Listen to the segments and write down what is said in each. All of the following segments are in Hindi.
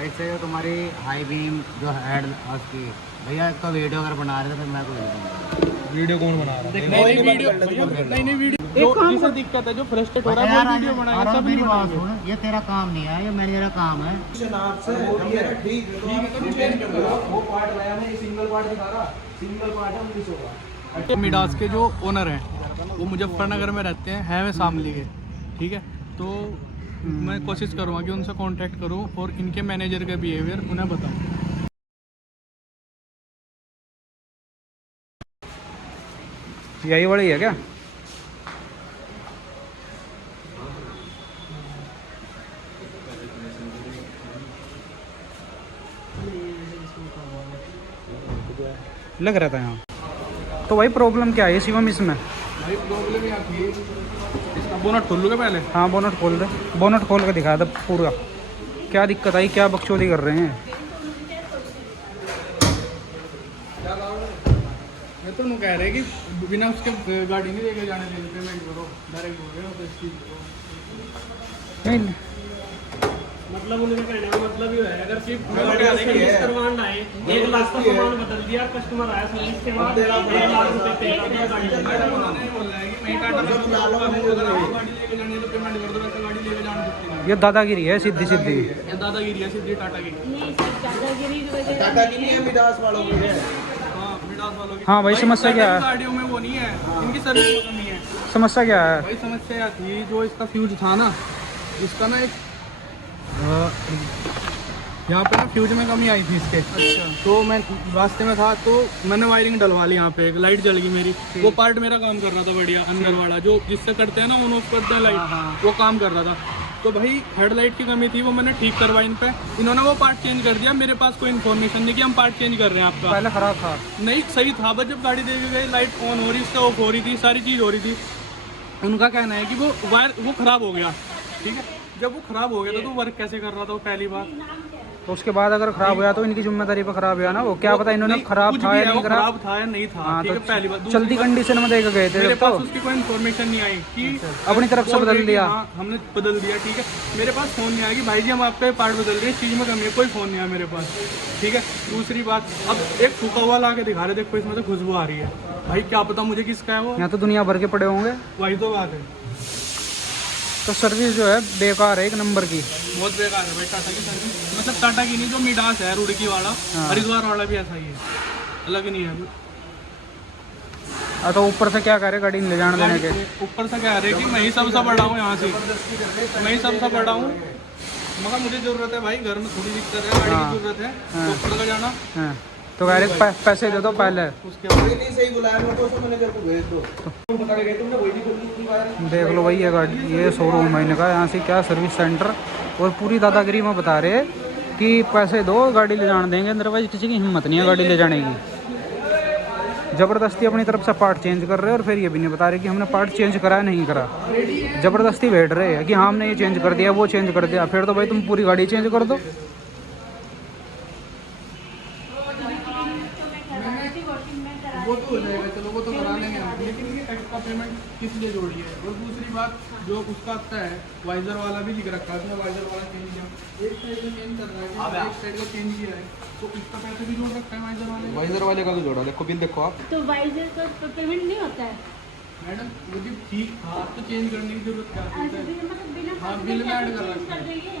वैसे जो तुम्हारी हाई बीम जो हेड उसकी भैया एक तो वीडियो अगर बना रहे थे फिर मैं को वीडियो कौन बना रहा है? नहीं वीडियो एक काम से दिक्कत है जो फ्रस्ट्रेट हो रहा है वो वीडियो बनाएगा, सब नहीं बनाएंगे। ये तेरा काम नहीं है, ये मैनेजर का काम है। जनाब से ठीक है तो चेंज कर दो। वो पार्ट नया में सिंगल पार्ट दिखा रहा, सिंगल पार्ट है 1900 का। मिडास के जो ओनर हैं वो मुजफ्फरनगर में रहते हैं वे शामली के, ठीक है। तो मैं कोशिश करूँगा कि उनसे कांटेक्ट करूँ और इनके मैनेजर का बिहेवियर उन्हें बताऊँ। यही वाली है क्या? लग रहा था यहाँ। तो भाई प्रॉब्लम क्या है शिवम इसमें? भाई प्रॉब्लम यहाँ थी, इसका बोनट खोल लूँगा पहले। हाँ बोनट खोल दे, बोनट खोल के दिखा दे पूरा क्या दिक्कत आई, क्या बकचोदी कर रहे हैं। मैं तो कह रहे कि बिना उसके गाड़ी नहीं लेके जाने देते, पेमेंट करो डायरेक्ट हो गया तो इसकी नहीं मतलब उनका कहने का मतलब ये है अगर सिर्फ सर्विस करवाना है 1 लाख का सामान बदल दिया, कस्टमर आया सर्विस के बाद 1 लाख रुपए पे ये दादागिरी है सीधी सीधी। ये दादागिरी है, सीधी टाटा की। टाटा की नहीं है, मिडास वालों की है। हाँ मिडास वालों की। हाँ भाई समस्या क्या है? गाड़ियों में वो नहीं है, इनकी सर्विस में कमी है। समस्या क्या है? भाई समस्या थी जो इसका फ्यूज था ना, इसका ना एक यहाँ पे ना फ्यूज में कमी आई थी इसके। अच्छा। तो मैं रास्ते में था तो मैंने वायरिंग डलवा ली, यहाँ पे एक लाइट जल गई मेरी। वो पार्ट मेरा काम कर रहा था बढ़िया, अंदर वाला जो जिससे करते हैं ना ऑन ऑफ करते हैं लाइट, वो काम कर रहा था। तो भाई हेडलाइट की कमी थी, वो मैंने ठीक करवाई इन पे। इन्होंने वो पार्ट चेंज कर दिया, मेरे पास कोई इन्फॉर्मेशन नहीं कि हम पार्ट चेंज कर रहे हैं आपका। पहले खराब था। नहीं सही था, बस जब गाड़ी देके गए लाइट ऑन हो रही, इससे ऑफ हो रही थी, सारी चीज़ हो रही थी। उनका कहना है कि वो वायर वो ख़राब हो गया, ठीक है। जब वो ख़राब हो गया तो वर्क कैसे कर रहा था वो पहली बार। तो उसके बाद अगर खराब हुआ तो इनकी जिम्मेदारी पर खराब हुआ ना, वो क्या पता इन्होंने खराब था या नहीं खराब था या नहीं था। हाँ, ठीक है, तो पहली बार चलती कंडीशन में देकर गए थे मेरे जब पास तो उसकी कोई इन्फॉर्मेशन नहीं आई कि अपनी तरफ से बदल दिया। हाँ हमने बदल दिया, ठीक है। मेरे पास फ़ोन नहीं आया कि भाई जी हम आपके पार्ट बदल रहे हैं, इस चीज़ में कमी है, कोई फ़ोन नहीं आया मेरे पास, ठीक है। दूसरी बात, अब एक फूका हुआ ला के दिखा रहे, देखो इसमें से खुशबू आ रही है, भाई क्या पता मुझे किसका है वो। यहाँ तो दुनिया भर के पड़े होंगे। वही तो बात है। तो सर्विस जो है बेकार है, एक नंबर की। बहुत बेकार है भाई टाटा की सर्विस, मतलब टाटा की नहीं, जो मिडास है रुड़की वाला, हरिद्वार वाला भी ऐसा ही है, अलग नहीं है। तो ऊपर से क्या कह रहे गाड़ी ले जाने देने के? ऊपर से कह रहे कि मैं ही सबसे बड़ा हूँ यहाँ से, मैं ही सबसे बड़ा हूँ, मगर मुझे ज़रूरत है भाई, घर में थोड़ी दिक्कत है, गाड़ी की ज़रूरत है, डॉक्टर का जाना। हाँ। तो कह रहे पैसे दे दो पहले। उसके कोई नहीं सही बुलाया मेरे को, उसको मैनेजर को भेज दो। बता के गए तुमने, वही नहीं बोली इतनी बार। देख लो भाई ये गाड़ी, ये शोरूम है इनका, यहाँ से क्या सर्विस सेंटर, और पूरी दादागिरी में बता रहे कि पैसे दो गाड़ी ले जाने देंगे, अदरवाइज किसी की हिम्मत नहीं है गाड़ी ले जाने की। ज़बरदस्ती अपनी तरफ से पार्ट चेंज कर रहे हैं और फिर ये भी नहीं बता रहे कि हमने पार्ट चेंज करा है नहीं करा। ज़बरदस्ती बैठ रहे हैं कि हाँ हमने ये चेंज कर दिया, वो चेंज कर दिया। फिर तो भाई तुम पूरी गाड़ी चेंज कर दो। वो तो हो जाएगा, चलो वो तो करा लेंगे हम, लेकिन ये एक्स्ट्रा पेमेंट किस लिए जोड़ी है। और दूसरी बात जो उसका आता है वाइजर वाला भी लिख रखा है, उसने वाइजर वाला चेंज किया, एक साइड में चेंज कर रहा है, एक साइड का चेंज किया है, तो उसका पैसे भी जोड़ रखा है वाइजर वाले। वाइजर वाले का भी जोड़ा, देखो बिल देखो आप। तो वाइजर का पेमेंट नहीं होता है? मैडम यदि ठीक था तो चेंज करने की जरूरत क्या ऐसे है? भी मतलब बिना हाँ, पैसे बिल में ऐड के कर चेंज रखा है। देंगे?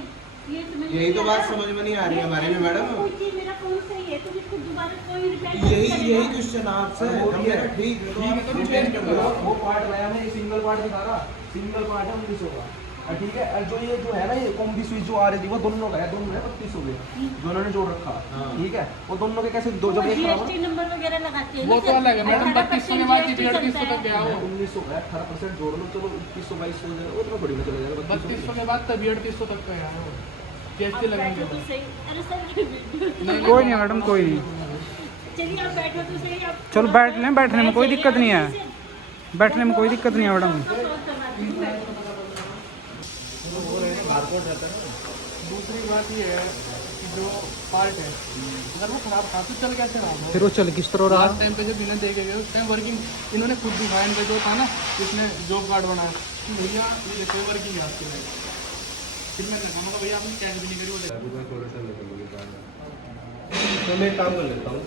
ये समझ यही तो बात समझ में नहीं आ रही है हमारे में मैडम। कोई चीज मेरा फोन सही है तो इसको दोबारा कोई रिप्लाई यही क्वेश्चन आपसे ठीक है, ठीक है तो चेंज कर दो। वो पार्ट नया में सिंगल पार्ट दिखा रहा, सिंगल पार्ट है 1900 का, ठीक है। और जो ये जो है ना ये कॉम्बी स्विच जो आ रही थी वो दोनों का है, दोनों है 3200 के, दोनों ने जोड़ रखा, ठीक है। वो दोनों के कैसे दो, जब ये जीएसटी नंबर वगैरह लगाते हैं वो तो अलग है मैडम, 3200 के बाद 3300 तक गया वो। 1900 का 18% जोड़ लो, चलो 2100 2200 वो तो बड़ी में चला जाएगा। 3200 के बाद तभी 3800 तक का है वो, जीएसटी लगेंगे। तो सही। अरे सर कोई नहीं मैडम, कोई नहीं, चलिए आप बैठो तो सही। आप चलो बैठ लें, बैठने में कोई दिक्कत नहीं है, बैठने में कोई दिक्कत नहीं है मैडम। दूसरी बात ये है कि जो पार्ट है अगर वो खराब था तो चल कैसे रहा वो? फिर वो चल किस तरह रहा? लास्ट टाइम पे जब इन्हें देखे गए उस टाइम वर्किंग इन्होंने खुद दिखाया, इनका जो था ना इसने जॉब कार्ड बनाया कि भैया ये देखो वर्किंग है आपके लिए, फिर मैंने कहा भैया आपने चेक भी नहीं करी, वो तो मैं एक काम कर लेता हूँ,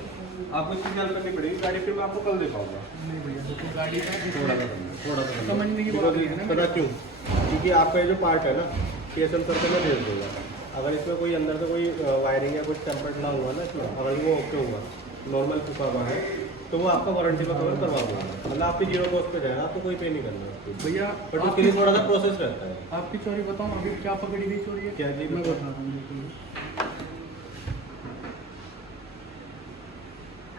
आपको इतनी ध्यान करनी पड़ेगी गाड़ी, फिर मैं आपको कल दे पाऊंगा। नहीं भैया देखो गाड़ी का थोड़ा सा समझने की बात है ना। पता क्यों? क्योंकि आपका ये जो पार्ट है ना PSM सर को मैं भेज दूँगा। अगर इसमें कोई अंदर से कोई वायरिंग या कुछ टेम्पर्ड ना हुआ ना इसमें, अगर वो ओके हुआ नॉर्मल चुका हुआ है तो वो आपका वारंटी में कवर करवा दूँगा। मतलब आपकी 0 कॉस्ट पे जाएगा, आपको कोई पे नहीं करना है भैया बट उसके लिए थोड़ा सा प्रोसेस रहता है। आपकी चोरी बताऊँ अभी क्या पकड़ी गई चोरी है? क्या जी? मैं बता रहा हूँ देखो।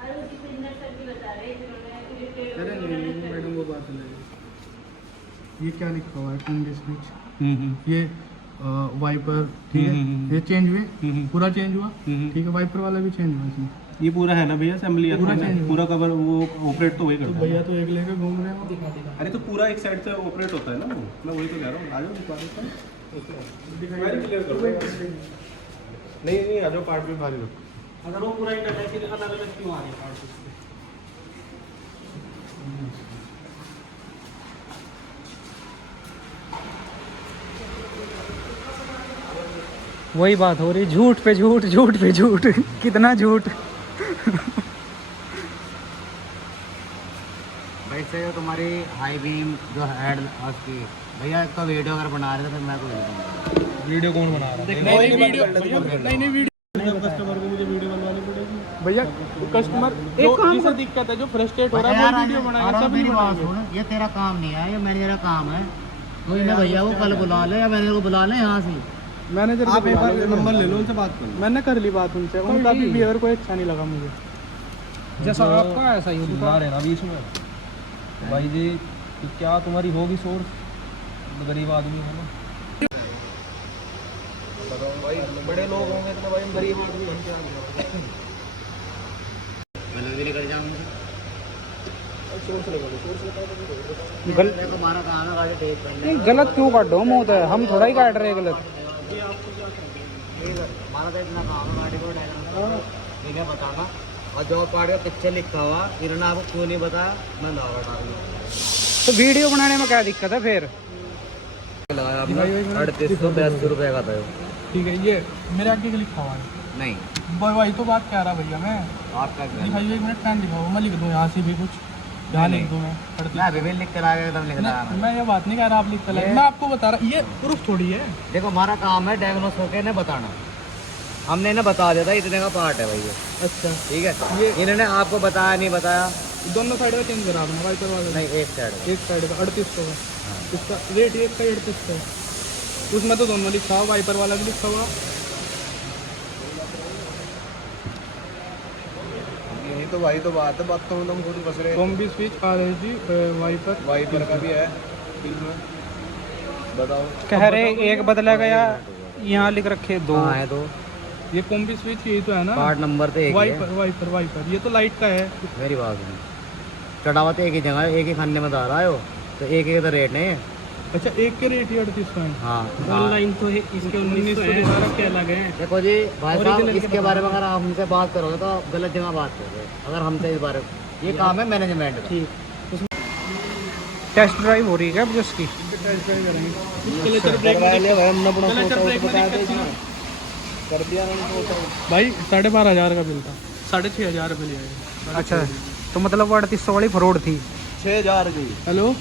और उसी पिंदर सर भी बता रहे हैं जिन्होंने अरे नहीं मैडम वो बात नहीं, ये क्या लिखा हुआ है कॉम्बी स्विच, ये वाइपर, ठीक है ये चेंज हुए, पूरा चेंज हुआ, ठीक है वाइपर वाला भी चेंज हुआ इसमें, ये पूरा है ना भैया असेंबली, पूरा change हुआ। पूरा कवर वो ऑपरेट तो वही तो करता भैया है। तो एक लेकर घूम रहे हो। अरे तो पूरा एक साइड से ऑपरेट होता है ना वो, मैं वही तो कह रहा हूँ। आ जाओ दिखा देता हूँ। क्लियर करो। नहीं नहीं आ जाओ, पार्ट भी भारी रखो। अगर वो पूरा ही डटा है फिर अलग अलग क्यों आ रहे हैं पार्ट? वही बात हो रही, झूठ पे झूठ, झूठ पे झूठ, कितना झूठ। वैसे जो तुम्हारी हाई बीम जो हेड उसकी भैया एक तो वीडियो अगर बना रहे थे फिर मैं कोई वीडियो कौन बना रहा है? नहीं वीडियो नहीं वीडियो कस्टमर को मुझे वीडियो बनवानी पड़ेगी। भैया कस्टमर जिसे दिक्कत है जो फ्रस्ट्रेट हो रहा है वो वीडियो बनाएगा, सब नहीं बनाएंगे। ये तेरा काम नहीं है, ये मैनेजर का काम है। तो इन्हें भैया वो कल बुला ले या मैनेजर को बुला ले यहाँ से। मैनेजर आप एक बार नंबर ले लो, उनसे बात कर लो। मैंने कर ली बात उनसे, उनका भी बिहेवियर कोई अच्छा नहीं लगा मुझे। जैसा आपका ऐसा ही सुना रहे ना बीच में तो भाई जी कि क्या तुम्हारी होगी सोर्स, गरीब आदमी है ना। बताओ भाई, बड़े लोग होंगे तो भाई हम गरीब आदमी हम क्या मैं भी लेकर जाऊँगा। सोर्स लगा दो, सोर्स लगा दो। देखो हमारा काम है गाड़ी टेप करना। गलत क्यों काटो मुँह है, हम थोड़ा ही काट रहे हैं गलत। हमारा तो इतना काम है गाड़ी को ठीक है बताना। और जो पार्ट का पीछे लिखा हुआ इन्होंने आपको क्यों नहीं बताया, मैं दावा डाल दूँ। तो वीडियो बनाने में क्या दिक्कत है फिर? 3882 रुपये का था। ठीक है ये मेरे आगे का लिखा हुआ है। नहीं वही तो बात कह रहा भैया मैं। आपका क्या? दिखाइए एक मिनट, टाइम दिखाओ, मैं लिख दूँ यहाँ से भी कुछ, यहाँ लिख दूँ मैं पढ़ती। मैं अभी भी लिख कर आ गया एकदम लिख रहा है। मैं ये बात नहीं कह रहा आप लिख कर लाए, मैं आपको बता रहा, ये प्रूफ थोड़ी है। देखो हमारा काम है डायग्नोस होकर इन्हें बताना। हमने इन्हें बता दिया था इतने का पार्ट है भैया, अच्छा ठीक है। ये इन्होंने आपको बताया नहीं बताया? दोनों साइड का चेंज करा दूँगा वाइपर वाला नहीं एक साइड एक साइड का 3800 का, इसका रेट एक का 3800, उसमें तो दोनों लिखा हुआ, वाइपर वाला भी लिखा हुआ। यही तो भाई तो बात है, बात तो हम खुद बस रहे। Combi switch RSG wiper wiper का भी है इसमें, बताओ। कह रहे एक बदला गया, यहाँ लिख रखे दो। हाँ है तो ये कॉम्बी स्विच यही तो है ना, पार्ट नंबर तो एक ही है। वाइपर ये तो लाइट का है। मेरी बात सुनो, चढ़ावा तो एक ही जगह एक ही खाने में तो आ रहा है हो, तो एक ही का रेट नहीं है। अच्छा एक के रेट ही 3800 है। हाँ ऑनलाइन तो है, इसके 1900 है, सारा के अलग है। देखो जी भाई साहब, इसके बारे में अगर आप हमसे बात करोगे तो आप गलत जगह बात करोगे। अगर हमसे इस बारे में, ये काम है मैनेजमेंट का। टेस्ट ड्राइव हो रही है क्या अब उसकी? टेस्ट ड्राइव करेंगे। कर दिया भाई 12,500 का बिल था, 6,500 रुपये लिया है। अच्छा तो मतलब वो 3800 वाली फ्रॉड थी। 6000 की। हेलो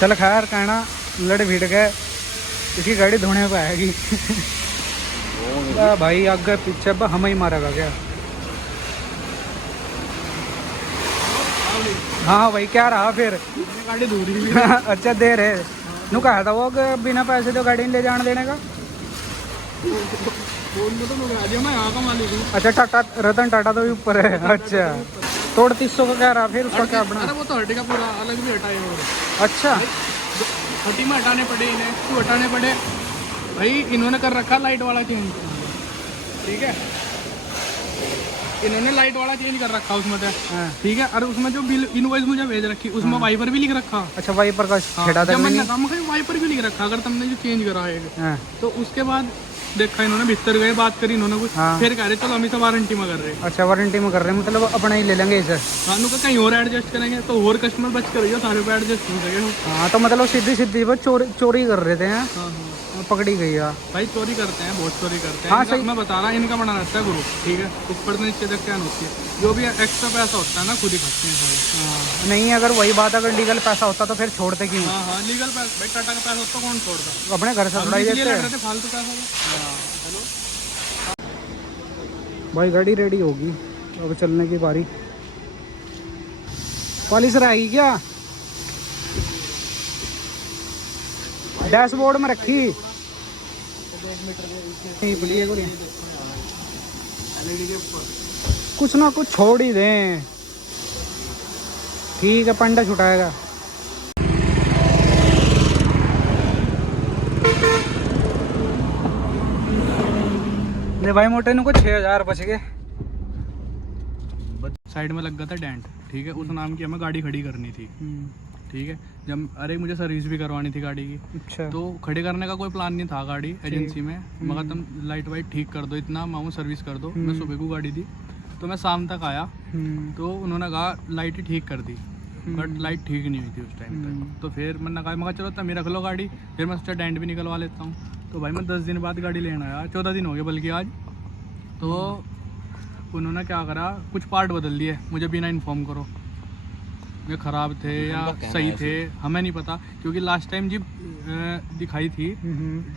चल खैर कहना लड़ भिड़ गए, इसकी गाड़ी धोने पे आएगी। भाई आगे पीछे हम ही मारेगा क्या? हाँ भाई क्या रहा फिर? गाड़ी दूरी भी अच्छा दे रहे नू कहा था वो कि बिना पैसे तो गाड़ी नहीं ले जाने देने का। मैं यहाँ का मालिक हूँ। अच्छा टाटा रतन टाटा तो भी ऊपर है। अच्छा तो 3800 का कह रहा फिर उसका क्या अरे बना? वो तो हटी का पूरा अलग भी हटाए और अच्छा हटी में हटाने पड़े इन्हें, क्यों हटाने पड़े भाई? इन्होंने कर रखा लाइट वाला चेंज, ठीक है, इन्होंने लाइट वाला चेंज कर रखा उसमें से, हाँ। ठीक है। और उसमें जो बिल इनवॉइस मुझे भेज रखी उसमें वाइपर भी लिख रखा। अच्छा वाइपर का हाँ, छेड़ा था जब मैंने नहीं? कहा वाइपर भी लिख रखा अगर तुमने जो चेंज करा है हाँ। तो उसके बाद देखा इन्होंने, भीतर गए, बात करी इन्होंने कुछ, हाँ। फिर कह रहे चलो हम इसे वारंटी में कर रहे हैं। अच्छा वारंटी में कर रहे हैं, मतलब अपना ही ले लेंगे इसे। कानू का कहीं और एडजस्ट करेंगे तो और कस्टमर बच कर रही सारे पे एडजस्ट हो सके। हाँ तो मतलब सीधी सीधी वो चोरी कर रहे थे हैं, हाँ हाँ पकड़ी गई है। भाई चोरी करते हैं, बहुत चोरी करते हैं। हाँ, इनका सही। मैं बता रहा, इनका बना रहता है ग्रुप, ठीक है, ऊपर से नीचे तक कैन होती है, जो भी एक्स्ट्रा पैसा होता है ना खुद ही खाते हैं सारे। हाँ, नहीं अगर वही बात अगर लीगल पैसा होता तो फिर छोड़ते क्यों? हाँ हाँ लीगल पैसा, भाई टाटा का पैसा होता कौन छोड़ता? अपने घर से हम छुड़ाई इसलिए देते लग हैं। रहे थे फालतू पैसा का। भाई गाड़ी रेडी होगी, अब चलने की बारी। पॉलिश रहेगी क्या? डैशबोर्ड में रखी नहीं पड़ी है कोई। कुछ ना कुछ छोड़ ही दें, ठीक है, पंडा छुटाएगा। ले भाई मोटे को 6000 बच गए। साइड में लग गया था डेंट, ठीक है, उस नाम की हमें गाड़ी खड़ी करनी थी, ठीक है। जब अरे मुझे सर्विस भी करवानी थी गाड़ी की, अच्छा तो खड़ी करने का कोई प्लान नहीं था गाड़ी एजेंसी में। मगर तुम लाइट वाइट ठीक कर दो, इतना मामू सर्विस कर दो। मैं सुबह को गाड़ी दी तो मैं शाम तक आया, तो उन्होंने कहा लाइट ही ठीक कर दी, बट लाइट ठीक नहीं हुई थी उस टाइम तक। तो फिर मैंने कहा मगर चलो तब रख लो गाड़ी, फिर मैं सोचा डेंट भी निकलवा लेता हूँ। तो भाई मैं 10 दिन बाद गाड़ी लेना आया, 14 दिन हो गए बल्कि आज। तो उन्होंने क्या करा, कुछ पार्ट बदल दिए मुझे बिना इन्फॉर्म करो। ये ख़राब थे या सही थे हमें नहीं पता, क्योंकि लास्ट टाइम जी दिखाई थी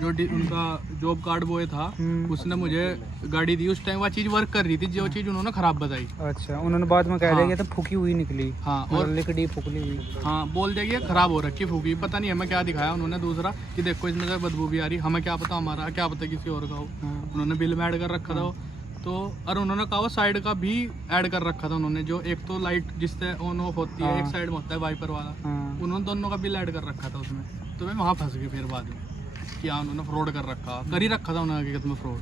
जो उनका जॉब कार्ड बॉय था, उसने मुझे गाड़ी दी, उस टाइम वह चीज़ वर्क कर रही थी, जो चीज़ उन्होंने ख़राब बताई। अच्छा उन्होंने बाद में कह दिया कि तो फूकी हुई निकली। हाँ और लिकड़ी फूकली हुई। हाँ बोल दिया कि ये ख़राब हो रखी फूकी, पता नहीं हमें क्या दिखाया उन्होंने दूसरा कि देखो इसमें से बदबू भी आ रही, हमें क्या पता हमारा, क्या पता किसी और का हो। उन्होंने बिल में ऐड कर रखा था वो, तो और उन्होंने कहा वो साइड का भी ऐड कर रखा था उन्होंने, जो एक तो लाइट जिससे ऑन ऑफ होती है, एक साइड में होता है वाइपर वाला, उन्होंने दोनों का बिल ऐड कर रखा था उसमें। तो मैं वहाँ फंस गई फिर बाद में कि हाँ उन्होंने फ्रॉड कर रखा था उन्होंने हकीकत में फ्रॉड।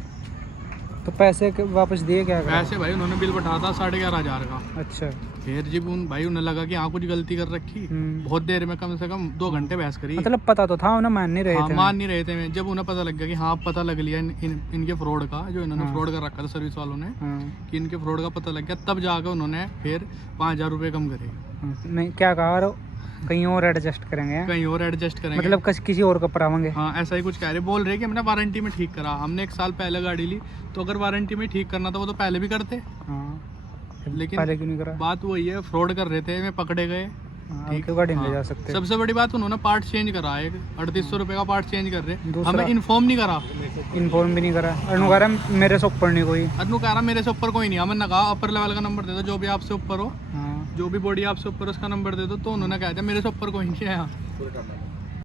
तो पैसे वापस दिए क्या? पैसे भाई उन्होंने बिल बैठा था 11,500 का। अच्छा फिर जब भाई उन्हें लगा कि हाँ कुछ गलती कर रखी, बहुत देर में कम से कम 2 घंटे बहस करी। मतलब पता तो था, उन्हें मान नहीं रहे थे। मान नहीं रहे थे। जब उन्हें पता लग गया कि हाँ पता लग लिया इनके फ्रॉड का, जो इन्होंने फ्रॉड कर रखा था सर्विस वालों ने, कि इनके फ्रॉड का पता लग गया, तब जाकर उन्होंने फिर 5,000 रुपये कम करे। नहीं क्या कहा, कहीं और एडजस्ट करेंगे, कहीं और एडजस्ट करेंगे, मतलब किसी और का परावेंगे। हाँ ऐसा ही कुछ कह रहे, बोल रहे कि हमने वारंटी में ठीक करा, हमने 1 साल पहले गाड़ी ली, तो अगर वारंटी में ठीक करना था वो तो पहले भी करते। हाँ लेकिन पहले क्यों नहीं करा? बात वही है, फ्रॉड कर रहे थे, मैं पकड़े गए। ठीक है, गाड़ी नहीं ले जा सकते। सबसे बड़ी बात उन्होंने पार्ट चेंज करा, एक 3800 रुपये का पार्ट चेंज कर रहे, दूसरा- हमें इन्फॉर्म नहीं करा। इन्फॉर्म भी नहीं करा, अनु कह रहा मेरे से ऊपर नहीं कोई। अनु कह रहा मेरे से ऊपर कोई नहीं, हमने कहा अपर लेवल का नंबर दे दो, जो भी आपसे ऊपर हो, हाँ जो भी बॉडी आपसे ऊपर उसका नंबर दे दो। तो उन्होंने कहा था मेरे से ऊपर कोई नहीं है यहाँ।